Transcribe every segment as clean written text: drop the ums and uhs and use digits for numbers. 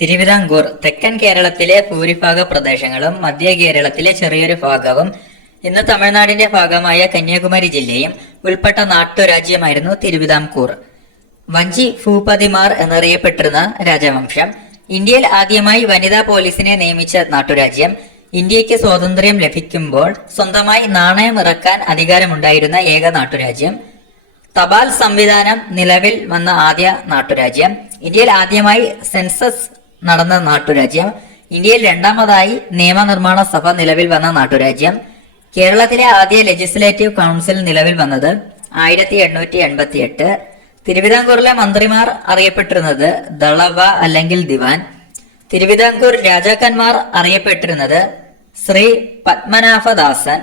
തിരുവിതാംകൂർ തെക്കൻ കേരളത്തിലെ ഭൂരിഭാഗ പ്രദേശങ്ങളും മധ്യ കേരളത്തിലെ ചെറിയൊരു ഭാഗവും ഇന്ന് തമിഴ്നാടിന്റെ ഭാഗമായ കന്യാകുമാരി ജില്ലയും ഉൾപ്പെട്ട നാട്ടുരാജ്യമായിരുന്നു തിരുവിതാംകൂർ. വഞ്ചി ഭൂപതിമാർ എന്നറിയപ്പെട്ടിരുന്ന രാജവംശം, ഇന്ത്യയിൽ ആദ്യമായി വനിതാ പോലീസിനെ നിയമിച്ച നാട്ടുരാജ്യം, ഇന്ത്യക്ക് സ്വാതന്ത്ര്യം ലഭിക്കുമ്പോൾ സ്വന്തമായി നാണയം ഇറക്കാൻ അധികാരമുണ്ടായിരുന്ന ഏക നാട്ടുരാജ്യം, തപാൽ സംവിധാനം നിലവിൽ വന്ന ആദ്യ നാട്ടുരാജ്യം, ഇന്ത്യയിൽ ആദ്യമായി സെൻസസ് നടന്ന നാട്ടുരാജ്യം, ഇന്ത്യയിൽ രണ്ടാമതായി നിയമനിർമ്മാണ സഭ നിലവിൽ വന്ന നാട്ടുരാജ്യം, കേരളത്തിലെ ആദ്യ ലെജിസ്ലേറ്റീവ് കൗൺസിൽ നിലവിൽ വന്നത് 1888. തിരുവിതാംകൂറിലെ മന്ത്രിമാർ അറിയപ്പെട്ടിരുന്നത് ദളവ അല്ലെങ്കിൽ ദിവാൻ. തിരുവിതാംകൂർ രാജാക്കന്മാർ അറിയപ്പെട്ടിരുന്നത് ശ്രീ പത്മനാഭദാസൻ.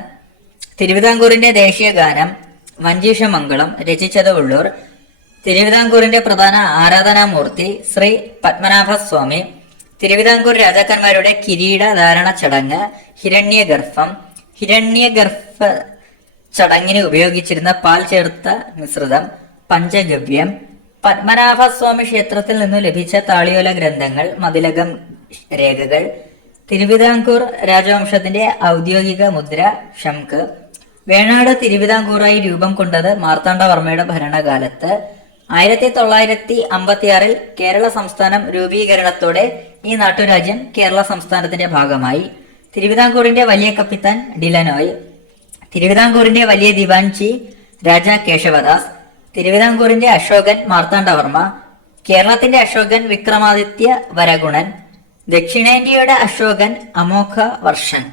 തിരുവിതാംകൂറിന്റെ ദേശീയ ഗാനം വഞ്ചീഷമംഗളം രചിച്ചത് ഉള്ളൂർ. തിരുവിതാംകൂറിന്റെ പ്രധാന ആരാധനാമൂർത്തി ശ്രീ പത്മനാഭസ്വാമി. തിരുവിതാംകൂർ രാജാക്കന്മാരുടെ കിരീടധാരണ ചടങ്ങ് ഹിരണ്യഗർഭം. ഹിരണ്യഗർഭ ചടങ്ങിന് ഉപയോഗിച്ചിരുന്ന പാൽ ചേർത്ത മിശ്രിതം പഞ്ചഗവ്യം. പത്മനാഭസ്വാമി ക്ഷേത്രത്തിൽ നിന്നു ലഭിച്ച താളിയോല ഗ്രന്ഥങ്ങൾ, മതിലകം രേഖകൾ. തിരുവിതാംകൂർ രാജവംശത്തിന്റെ ഔദ്യോഗിക മുദ്ര ശംഖ്. വേണാട് തിരുവിതാംകൂറായി രൂപം കൊണ്ടത് മാർത്താണ്ഡവർമ്മയുടെ ഭരണകാലത്ത്. 1956 കേരള സംസ്ഥാനം രൂപീകരണത്തോടെ ഈ നാട്ടുരാജ്യം കേരള സംസ്ഥാനത്തിന്റെ ഭാഗമായി. തിരുവിതാംകൂറിന്റെ വലിയ കപ്പിത്താൻ ഡിലനോയ്. തിരുവിതാംകൂറിന്റെ വലിയ ദിവാൻചി രാജാ കേശവദാസ്. തിരുവിതാംകൂറിന്റെ അശോകൻ മാർത്താണ്ഡവർമ്മ. കേരളത്തിന്റെ അശോകൻ വിക്രമാദിത്യ വരഗുണൻ. ദക്ഷിണേന്ത്യയുടെ അശോകൻ അമോഘ വർഷൻ.